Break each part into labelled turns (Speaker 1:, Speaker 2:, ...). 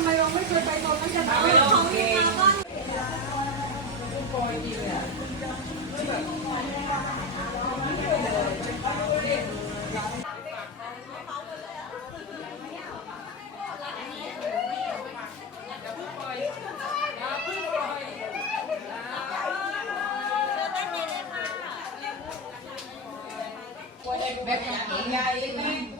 Speaker 1: ทำไมเราไม่เคยไปตอนนั้นกันนะเขาม่มาบ้าน
Speaker 2: เอาห้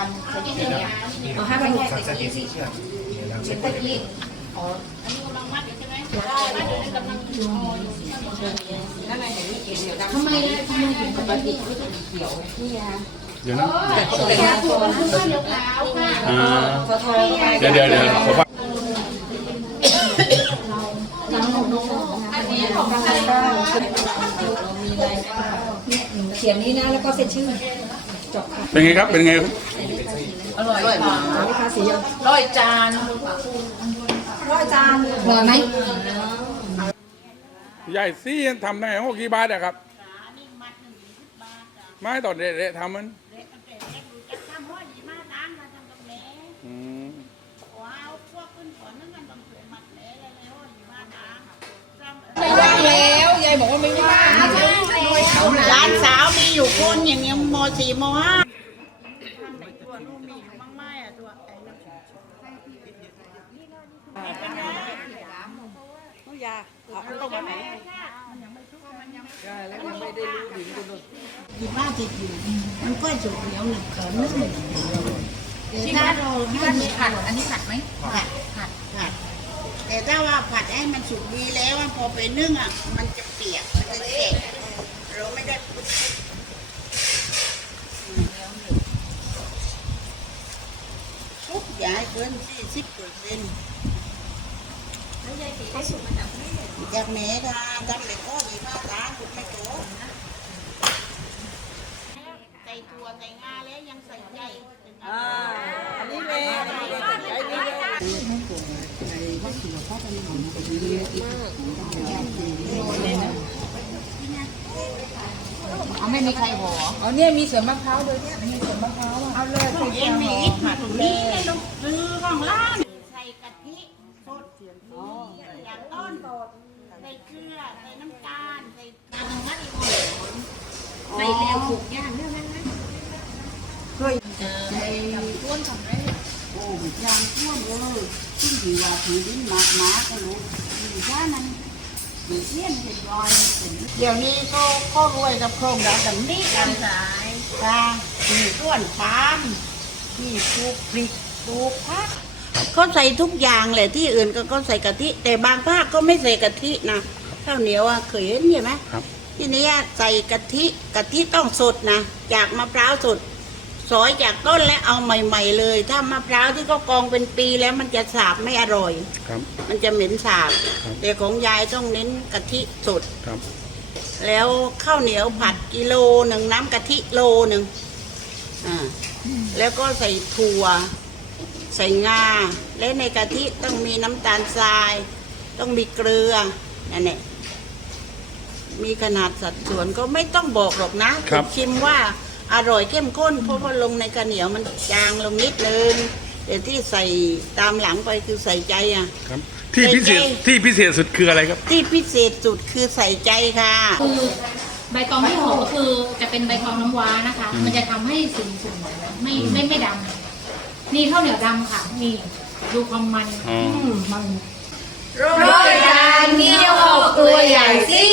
Speaker 3: อน
Speaker 2: อ๋ออันนี้กำลังมัดอยู่ใช่ไหมได้มัดอยู่กำลังดูนั่นไงเห็นเขียวทำไมนะทำไมถึงปกติไม่ใช่เขียวนี่ไง
Speaker 3: เดี๋ยวนะ
Speaker 2: แต่ยาตัวมันขึ้นมาเดี๋ยว
Speaker 3: เดี๋ยวเดี๋ยวเดี๋ยวผมว่า
Speaker 2: อันนี้ของใครบ้างมีอะไรเนี่ยเขียนนี้นะแล้วก็เซ็นชื่อ
Speaker 3: เป็นไงครับ เป็นไงครับ
Speaker 2: อร่อยค่ะลูกค้าสี
Speaker 4: ร้อยจาน
Speaker 2: ร้อยจานอร่อยไหม
Speaker 3: ใหญ่ซี่ทำได้หกกี่บาทอะครับไม่ต่อเด็ดๆทำมันอืม
Speaker 4: ไม่ว่างแล้วยายบอกว่าไม่ว่างร้านสาวมี อยู่คนอย่างเงี้ยมสี่มห้า
Speaker 5: ที่บ้านจะอยู่มันก็สุกเหนียวหนึบเขินนึ่งแต่ถ้าเราให้มีผัด
Speaker 4: อันนี้ผัดไหม
Speaker 5: ผัดผัดผัดแต่ถ้าว่าผัดให้มันสุกดีแล้วพอไปนึ่งอะมันจะเปียกมันจะแฉะเราไม่ได้พุดทุกอ ย่าให้เกินสี่สิบเปอร์เซ็นต์จากแม่ค่ะทำเด็กก็ดีมากร้านคุณไม่โต
Speaker 4: ใส่ถั่วใส่งาแล้วยังใส่ใจ
Speaker 5: อันนี้เลยอันนี้เลย
Speaker 2: เอาไม่มีใครห่อ
Speaker 4: อ๋อเนี่ยมีสวนมะพร้าวด้วยเนี่ยมีสวนมะพร้าวอะเอาเลย
Speaker 5: เอ็นมีอีกผัดนี้เลยลูก
Speaker 4: ซื้อของร้าน
Speaker 5: ใส่กะทิสดอย่างต้นใส่ เกลือใส่น้ำตาลใส่น้ำมันอีกหน่อย
Speaker 2: ใส่แล้วถูกย่างเนี่ยนะ
Speaker 5: เคยใส่ต้นทำได้โอ้ยยางท่วมเลยซึ่งถือว่าถือดินหมาหมาก็รู้อยู่ท่านั้นเดี๋ยวเที่ยนจะลอยเดี๋ยวนี้ก็ก็รวยกับโครงดาวดังนี้กันสายตามีต้นปาล์มที่ปลูกพริกปลูกผักเขาใส่ทุกอย่างแหละที่อื่นก็ก็ใส่กะทิ แต่บางภาคก็ไม่ใส่กะทินะ ข้าวเหนียวอะเคยเห็นใช่ไหม
Speaker 3: ครับ
Speaker 5: ทีนี้ใส่กะทิกะทิต้องสดนะจากมะพร้าวสดสอยจากต้นแล้วเอาใหม่ ๆ เลย ถ้ามะพร้าวที่เขากองเป็นปีแล้วมันจะสาบไม่อร่อย
Speaker 3: ครับ
Speaker 5: มันจะเหม็นสาบ
Speaker 3: ครับ
Speaker 5: แต่ของยายต้องเน้นกะทิสด
Speaker 3: ครับ
Speaker 5: แล้วข้าวเหนียวผัดกิโลหนึ่งน้ำกะทิโลหนึ่งอ่าแล้วก็ใส่ถั่ว ใส่งาและในกะทิต้องมีน้ำตาลทราย ต้องมีเกลือนั่นแหละ มีขนาดสัดส่วนก็ไม่ต้องบอกหรอกนะครับ ชิมว่าอร่อยเข้มข้น เพราะว่าลงในข้าวเหนียวมันจางลงนิดนึงแต่ที่ใส่ตามหลังไปคือใส่ใจอะ
Speaker 3: ครับ ที่พิเศษ
Speaker 5: ใจ
Speaker 3: ที่พิเศษสุดคืออะไรครับ
Speaker 5: ที่พิเศษสุดคือใส่ใจค่ะ
Speaker 6: คือใบตองที่หอมก็คือจะเป็นใบตองน้ำว้านะคะ มันจะทำให้สูงสูงไม่ไม่ไม่ดำนี่ข้าวเหนียวดำค่ะนี่ดูความมัน
Speaker 3: อ๋อ
Speaker 6: มัน
Speaker 2: ร้อยจานเดียวออกตัวใหญ่สิ